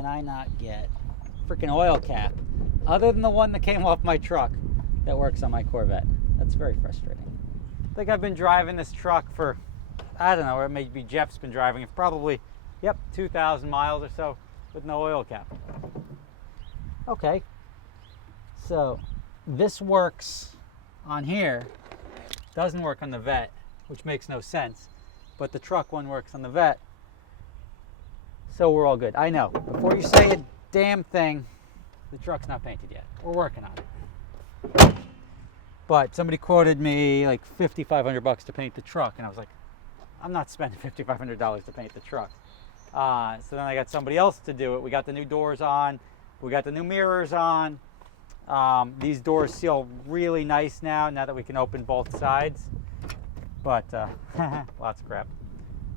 can I not get freaking oil cap other than the one that came off my truck that works on my Corvette? That's very frustrating. I think I've been driving this truck for, I don't know, or maybe Jeff's been driving it probably, 2,000 miles or so with no oil cap. Okay, so this works on here, doesn't work on the Vette, which makes no sense, but the truck one works on the Vette, so we're all good. I know, before you say a damn thing, the truck's not painted yet. We're working on it. But somebody quoted me like $5,500 to paint the truck, and I was like, I'm not spending $5,500 to paint the truck. So then I got somebody else to do it. We got the new doors on, we got the new mirrors on. These doors seal really nice now that we can open both sides. But lots of crap.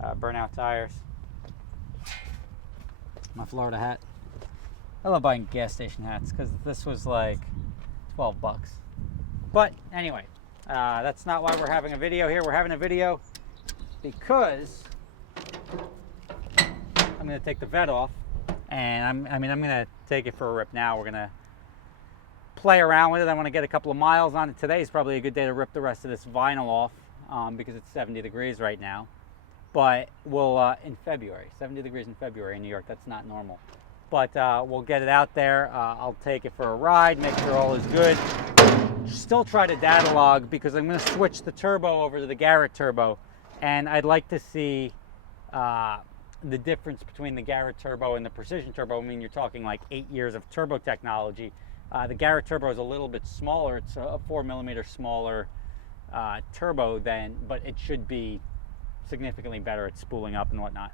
Burnout tires. My Florida hat. I love buying gas station hats because this was like 12 bucks. But anyway, that's not why we're having a video here. We're having a video because I'm going to take the Vette off, and I'm going to take it for a rip now. We're going to play around with it. I want to get a couple of miles on it. Today is probably a good day to rip the rest of this vinyl off because it's 70 degrees right now. But we'll, in February, 70 degrees in February in New York, that's not normal. But we'll get it out there. I'll take it for a ride, make sure all is good. Still try to data log because I'm going to switch the turbo over to the Garrett turbo. And I'd like to see the difference between the Garrett turbo and the Precision turbo. I mean, you're talking like 8 years of turbo technology. The Garrett turbo is a little bit smaller. It's a 4mm smaller turbo but it should be significantly better at spooling up and whatnot.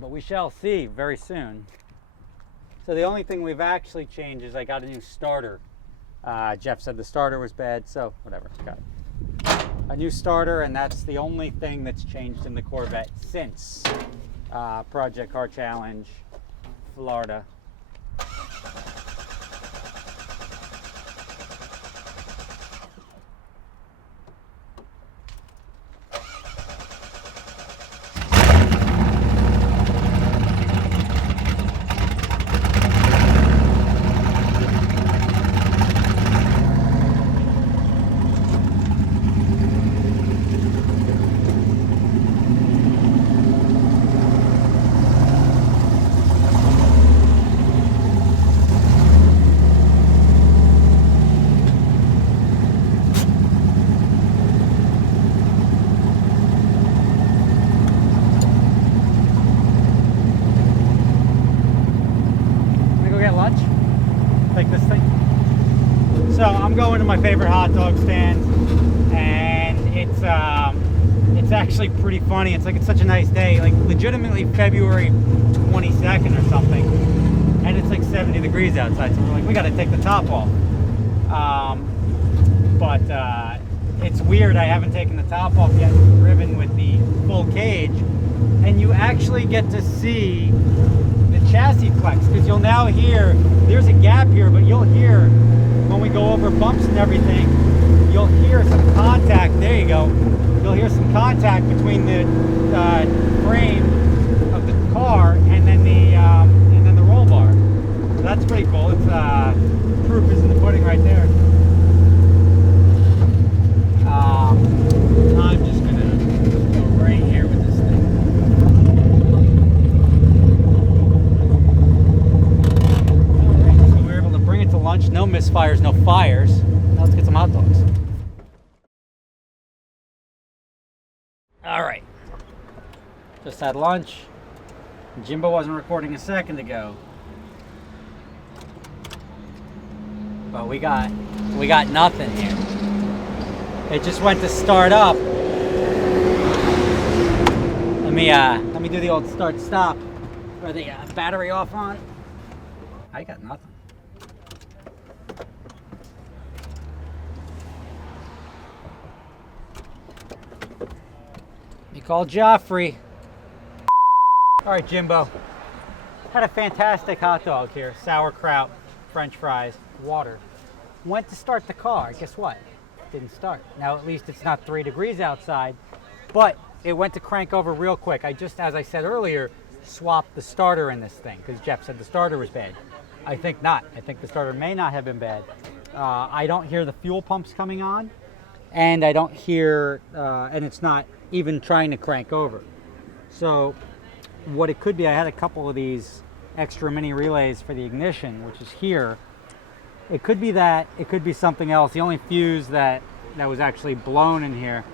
But we shall see very soon. So the only thing we've actually changed is I got a new starter. Jeff said the starter was bad, so whatever, got it. A new starter, and that's the only thing that's changed in the Corvette since Project Car Challenge, Florida. Like this thing. So I'm going to my favorite hot dog stand, and it's actually pretty funny. It's like it's such a nice day, like legitimately February 22nd or something, and it's like 70 degrees outside. So we're like, we got to take the top off. But it's weird. I haven't taken the top off yet. Driven with the full cage, and you actually get to see chassis flex, because you'll now hear there's a gap here, but you'll hear when we go over bumps and everything, you'll hear some contact. There you go. You'll hear some contact between the frame of the car and then the roll bar. So that's pretty cool. It's proof is in the pudding right there. I'm just gonna go right here with this thing. Lunch, no misfires, no fires. Now let's get some hot dogs. All right, just had lunch. Jimbo wasn't recording a second ago, but we got nothing here. It just went to start up. Let me do the old start stop, or the battery off on. I got nothing. Call Joffrey. All right, Jimbo. Had a fantastic hot dog here. Sauerkraut, French fries, water. Went to start the car. Guess what? Didn't start. Now at least it's not 3 degrees outside, but it went to crank over real quick. I just, as I said earlier, swap the starter in this thing, because Jeff said the starter was bad. I think not. I think the starter may not have been bad. I don't hear the fuel pumps coming on, and I don't hear, and it's not even trying to crank over. So what it could be, I had a couple of these extra mini relays for the ignition, which is here. It could be that, it could be something else. The only fuse that was actually blown in here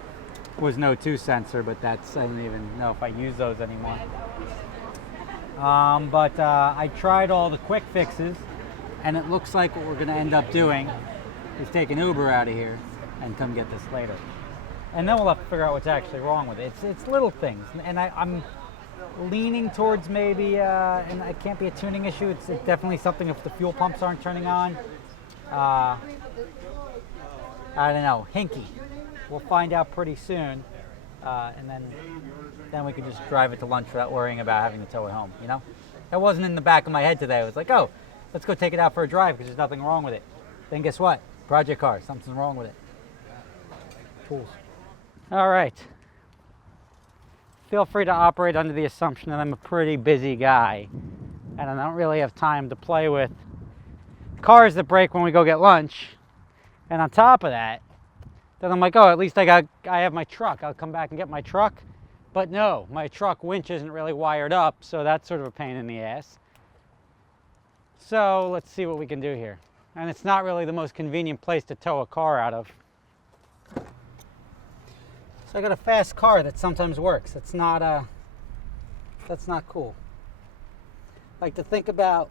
was no 2 sensor, but that's, I don't even know if I use those anymore. But I tried all the quick fixes, and it looks like what we're going to end up doing is take an Uber out of here and come get this later. And then we'll have to figure out what's actually wrong with it. It's little things, and I'm leaning towards maybe, and it can't be a tuning issue, it's definitely something if the fuel pumps aren't turning on. I don't know, hinky. We'll find out pretty soon, and then we can just drive it to lunch without worrying about having to tow it home, you know? That wasn't in the back of my head today. I was like, oh, let's go take it out for a drive because there's nothing wrong with it. Then guess what? Project car, something's wrong with it. Tools. All right. Feel free to operate under the assumption that I'm a pretty busy guy and I don't really have time to play with cars that break when we go get lunch. And on top of that, then I'm like, oh, at least I have my truck. I'll come back and get my truck. But no, my truck winch isn't really wired up, so that's sort of a pain in the ass. So let's see what we can do here. And it's not really the most convenient place to tow a car out of. So I got a fast car that sometimes works. That's not cool. I like to think about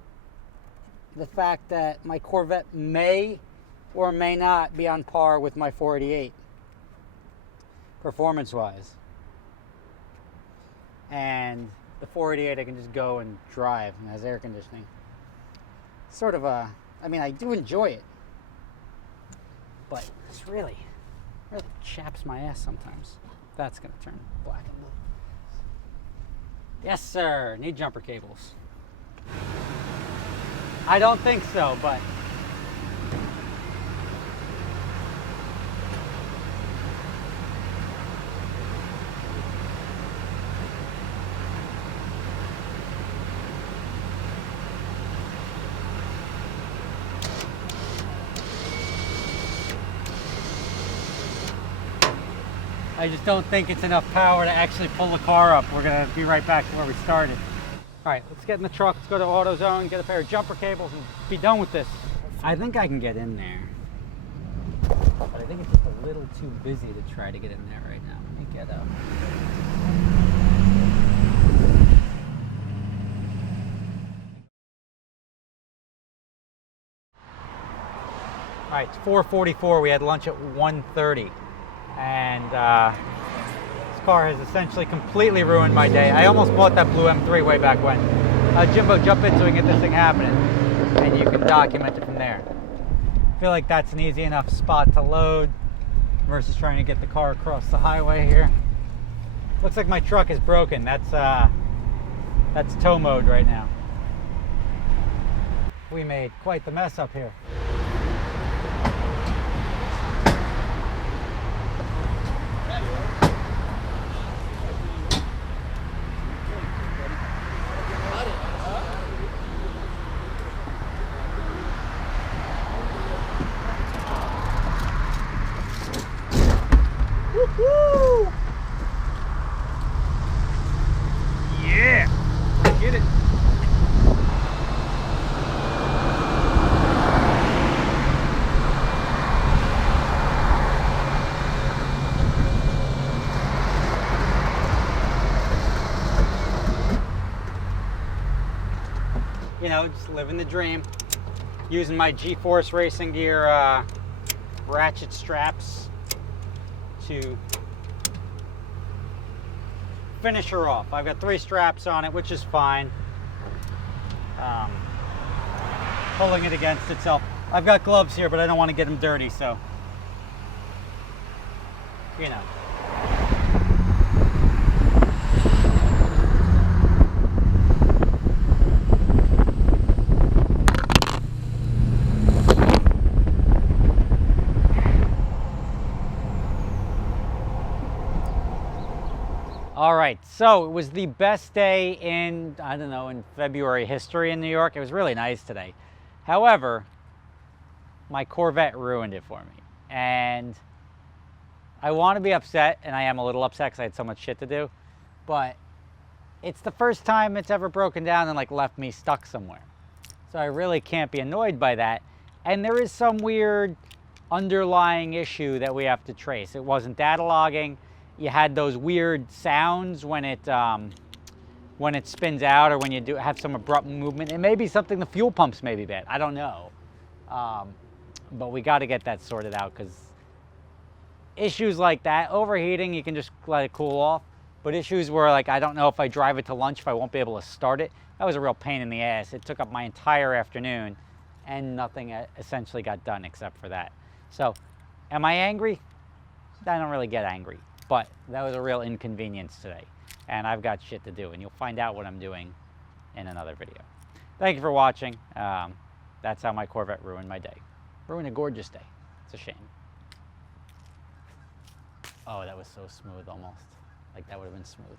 the fact that my Corvette may or may not be on par with my 488 performance-wise. And the 488 I can just go and drive and has air conditioning. Sort of a, I mean, I do enjoy it, but it's really chaps my ass sometimes. That's gonna turn black and blue. Yes, sir. Need jumper cables. I don't think so, but I just don't think it's enough power to actually pull the car up. We're gonna be right back to where we started. All right, let's get in the truck, let's go to AutoZone, get a pair of jumper cables and be done with this. I think I can get in there, but I think it's just a little too busy to try to get in there right now. Let me get up. All right, it's 4:44, we had lunch at 1:30. And this car has essentially completely ruined my day. I almost bought that blue M3 way back when. Jimbo, jump in so we can get this thing happening, and you can document it from there. I feel like that's an easy enough spot to load versus trying to get the car across the highway here. Looks like my truck is broken. That's tow mode right now. We made quite the mess up here. Woo! Yeah! Get it! You know, just living the dream. Using my G-Force racing gear ratchet straps to finish her off. I've got 3 straps on it, which is fine. Pulling it against itself. I've got gloves here, but I don't want to get them dirty, so you know. All right, right, so it was the best day in, I don't know, in February history in New York. It was really nice today. However, my Corvette ruined it for me. And I want to be upset, and I am a little upset because I had so much shit to do, but it's the first time it's ever broken down and like left me stuck somewhere. So I really can't be annoyed by that. And there is some weird underlying issue that we have to trace. It wasn't data logging. You had those weird sounds when it spins out, or when you have some abrupt movement. It may be something, the fuel pumps may be bad. I don't know. But we got to get that sorted out, because issues like that, overheating, you can just let it cool off. But issues where, like, I don't know if I drive it to lunch, if I won't be able to start it, that was a real pain in the ass. It took up my entire afternoon, and nothing essentially got done except for that. So, am I angry? I don't really get angry, but that was a real inconvenience today. And I've got shit to do, and you'll find out what I'm doing in another video. Thank you for watching. That's how my Corvette ruined my day. Ruined a gorgeous day. It's a shame. Oh, that was so smooth almost. Like that would have been smooth.